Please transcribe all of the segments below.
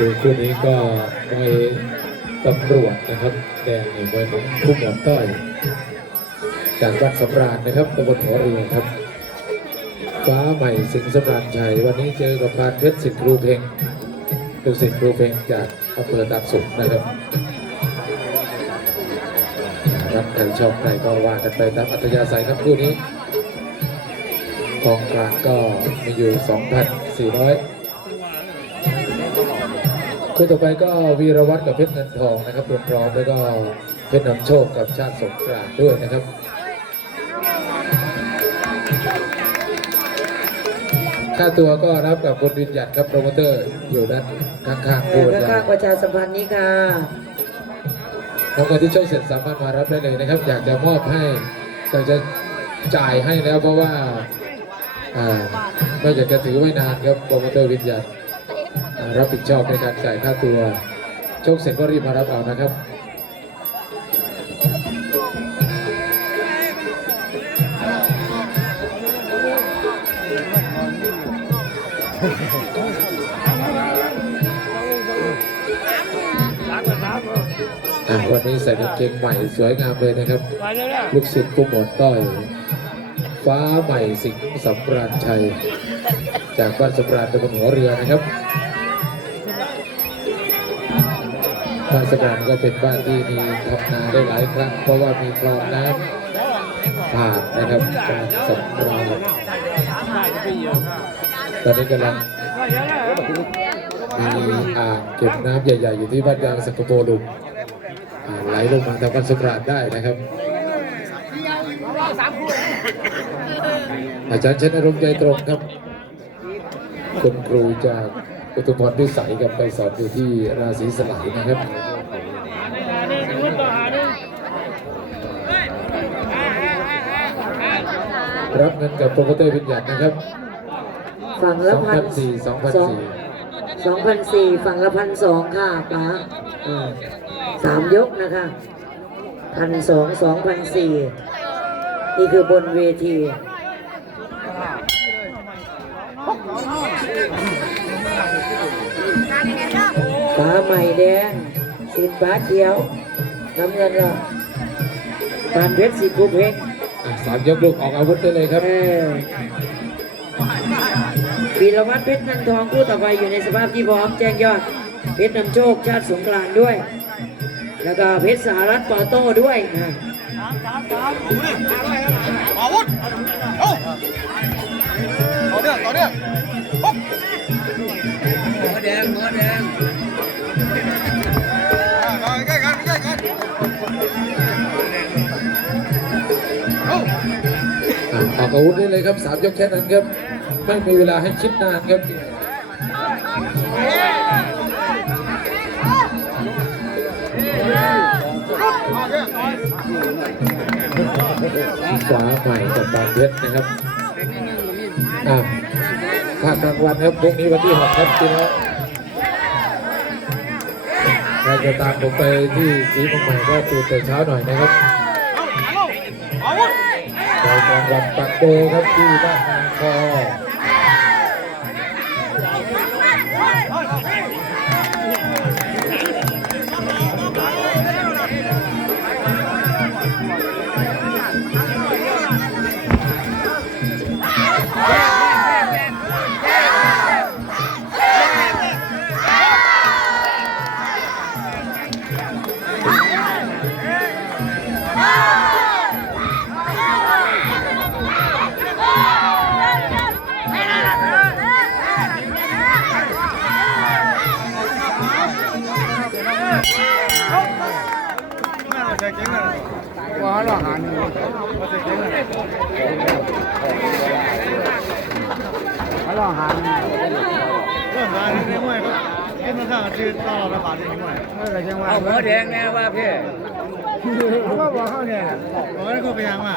ดูคู่นี้ก็มวยตำรวจนะครับ แดงนี่มวยของคู่หมอนต้อย จากวัดสำราญนะครับตำบลหัวเรือครับ ฟ้าใหม่สิงห์สำราญชัย วันนี้เจอกับพานเพชรสิทธิ์ครูเพลงลูกศิษย์ครูเพลงจากอำเภอตากสุขนะครับรับใครชอบใครก็ว่ากันไปตามอัธยาศัยครับคู่นี้กองกลางก็มีอยู่ 2,400 คู่ต่อไปก็วีรวัตรกับเพชรเงินทองนะครับรวมพร้อมแล้วก็เพชรนำโชคกับชาติสงกรานต์ด้วยนะครับค่าตัวก็รับกับคนวินยัดครับโปรโมเตอร์อยู่ด้านข้างๆเอผู้อบรรยาข้ายงๆประชาสัมพันธ์นี้ค่ะน้องคนที่โชคเสร็จสามารถมารับได้เลยนะครับ อยากจะมอบให้อยากจะจ่ายให้แล้วเพราะว่าอ่าไม่อยากจะถือไว้นานครับโปรโมเตอร์วินยัดอ่า รับผิดชอบในการจ่ายค่าตัวโชคเสร็จก็รีบมารับเอานะครับอะวันนี้ใส่กางเกงใหม่สวยงามเลยนะครับ ลูกศิษย์กุ้งหมอนต้อย ฟ้าใหม่สิงห์สำราญชัย จากบ้านสำราญตะบนหัวเรือนะครับ บ้านสำราญก็เป็นบ้านที่มีทำนาได้หลายครั้ง เพราะว่ามีคลองน้ำผ่านนะครับบ้านสำราญตอนนี้กำลังมีอ่างเก็บน้ำใหญ่ ๆ อยู่ที่บ้านยางสักโปรลุไหลลงมาทางวันสงกรานได้นะครับอาจารย์ชนรงค์ใจตรงครับ คุณครูจาก อุตุพรพิสัยกับไปสอนอยู่ที่ราศีสไลยนะครับรับเงินกับโปรโมเตอร์วิญญาณนะครับฝั่งละพัน2,400สองสองพันสี่ฝั่งละพันสองค่ะป๋าเออสามยกนะคะพันสองสองพันสี่นี่คือบนเวที ฟ้าใหม่แดงสีฟ้าเขียวน้ำเงินละปานเพชรสีกุเพชรอะสามยกลูกออกอาวุธได้เลยครับเออวีรวัตรเพชรนันทองคู่ต่อไปอยู่ในสภาพที่พร้อมแจ้งยอด เพชรนำโชคชาติสงกรานต์ด้วย แล้วก็เพชรสหรัฐปอโต้ด้วยนะอาวุธโอ้ต่อเนื่องต่อเนื่อง อาวุธได้เลยครับสามยกแค่นั้นครับไม่มีเวลาให้คิดนานครับฟ้าใหม่กับบางเพชรนะครับอ่าภาคกลางวันครับพรุ่งนี้วันที่หกครับพี่น้องใครจะตามผมไปที่สีมงใหม่ก็ตื่นแต่เช้าหน่อยนะครับ ในกลางวันปักโตครับที่บ้านนางคอ ว้าหล่อหันหล่อหันเรื่องงานนี่มวยก็กินมข้างชื่อตลอดระบาดที่มวยเมื่อไรจังหวะเอาหัวแดงแน่ว่าพี่เขาก็บอกเขาเนี่ยบอกให้เขาไปยังมา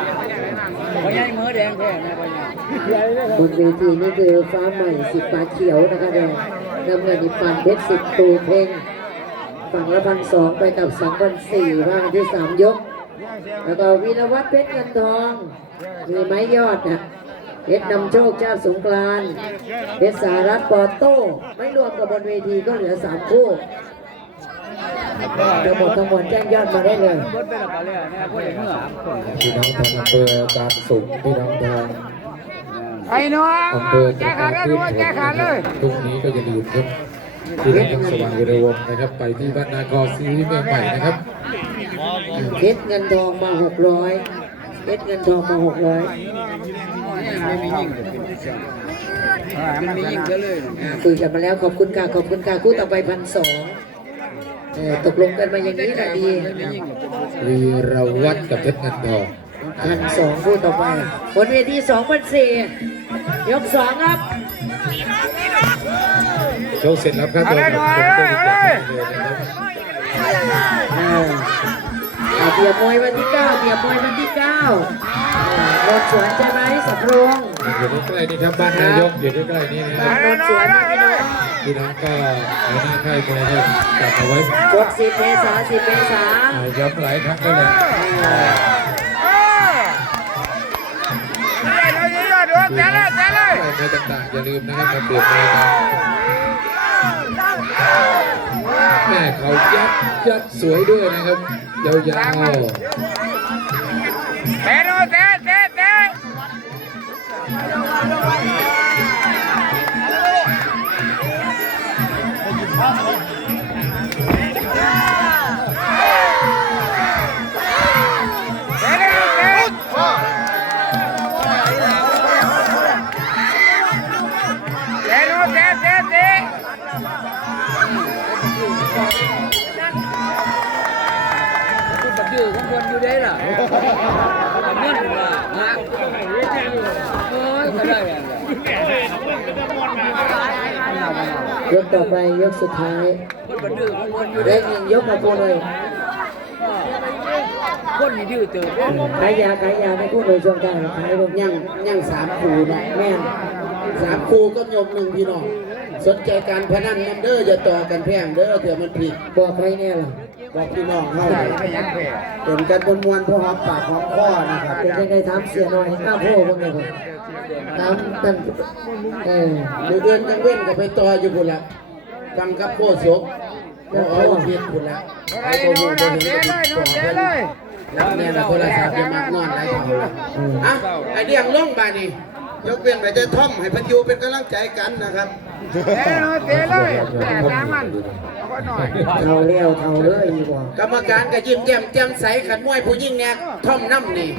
พ่อใหญ่หัวแดงแท้แม่พ่อใหญ่บนเวทีนี่คือฟ้าใหม่สิบฟ้าเขียวนะคะแดงน้ำเงินนี่ปานเพชรสิบตูเพ่งฝั่งละพันสองไปกับสองพันสี่ว่ากันที่สามยก แล้วก็วีรวัตรเพชรเงินทองมีไม้ยอดนะเพชรนำโชคชาติสงกรานต์เพชรสารัตน์ปอโต้ ไม่รวมกับบนเวทีก็เหลือสามคู่ทั้งหมดทั้งมวลแจ้งยอดมาได้เลยเบิดไปแล้วก็แล้วเนี่ยคนเมื่อพี่น้องทางอำเภอการสุขพี่น้องทางไอ้น้องอำเภอแก้ขาดแล้วด้วยแก้ขาดเลยตรงนี้ก็อย่าลืมครับที่ทางสว่างวิรวงศ์นะครับ ไปที่บ้านนาคอซีเมืองใหม่นะครับ เพชรเงินทองมาหกร้อยเพชรเงินทองมาหกร้อยมันมียิงมันมียิงกันเลยคุยกันมาแล้วขอบคุณค่ะขอบคุณค่ะคู่ต่อไปพันสองตกลงกันมาอย่างนี้แหละดีวีรวัตรกับเพชรเงินทองพันสองคู่ต่อไปบนเวทีสองพันสี่ยกสองครับโชว์เสร็จแล้วครับเดี๋ยวผมจะไปจัดให้เลยนะครับเออเอา เบียบมวยวันที่เก้าเบียบมวยวันที่เก้าเออรถสวนใช่ไหมสับโรงอยู่ใกล้ๆนี่ครับบ้านนายกอยู่ใกล้ๆนี่นะคบ้ารันบรถสวนนะพี่น้องพี่น้องก็หัวหน้าค่ายมวยก็จัดเอาไว้กดสิบเมษาสิบเมษาย้ำหลายครั้งแล้วแหละเออแต่เลยแต่เลยในต่างๆอย่าลืมนะครับมาเปลี่ยนในกัน แม่เขายัดยัดสวยด้วยนะครับยาวๆคุณ ยกต่อไปยกสุดท้ายคนปัจจุบันคนอยู่เล่ได้นหนึ่งยกมาพูเลยคนนี่ดื้อเติบขายยาขายยาไม่พูดเลยช่วงกลางขายผมยังยังสามคูนะแม่นสามครูก็ยมหนึ่งพี่น้องสนใจการพนันน้ำเด้ออย่าต่อกันแพงเด้อเดี๋ยวมันผิดบอกใครเนี่ยล่ะ บอกพี่น้องเขาไม่ยังแพ้เป็นกันบนมวลพอหอมปากหอมคอนะครับเป็นยังไงถามเสียหน่อยอ้าวพ่อว่าไงผมถามท่านเออมือเดือนจังเว้นกับไปต่ออยู่พุ่นละฟังกับโคศกพอเอาเพียรพุ่นละไปโกหกโกหกกับต่อเพิ่นแล้วเนี่ยนะโทรศัพท์จะมากนอนไรเขาอะไอเดียงล่องบานี่ ยกเว้นไปจะท่อมให้พันอยูเป็นกำลังใจกันนะครับเท่าเลี้ยวเท่าเลยอีกว่ากรรมการก็ยิ้มแย้มแจ่มใสขันมวยผู้ยิ่งเนี่ยท่อมน้ำนี่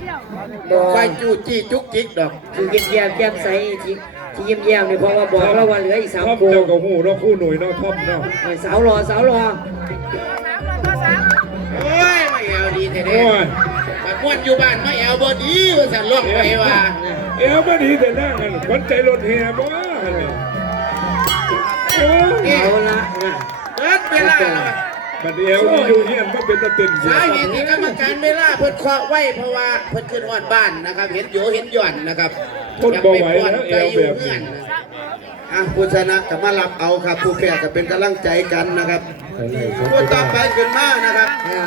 บอกไฟจูจี้จุกจิกดอกที่ยิ้มแย้มแจ่มใสที่ที่ยิ้มแย้มเนี่ยเพราะว่าบอกแล้วว่าเหลืออีกสามท็อปคู่เจ้ากับหูเนาะคู่หน่วยเนาะท็อปเนาะสาวรอสาวรอโอ้ยไม่เอาดีแท้โอ้ยๆบัดม่วนอยู่บ้านไม่เอาบ่ดีว่าสั่นล่องไปว่า เอวมาดีแต่นั่งกันขวัญใจรถแห่บ่หั่นน่ะโอ้ยเอาละนะเปิดเวลาแล้วบัดเอวนี่อยู่เฮียนก็เป็นตะเต็นเสียสาเหตุที่กรรมการเวลาเพิ่นเคาะไว้เพราะว่าเพิ่นขึ้นฮอดบ้านนะครับ เห็นโยเห็นหย่อนนะครับคนบ่ไหวแล้วเอไปวอแบยู่บเพื่อนี้นอะผู้ชนะก็มารับเอาครับ ผู้แพ้ก็เป็นกำลังใจกันนะครับไปเลยครับผู้ต่อไปขึ้นมานะครับอ่า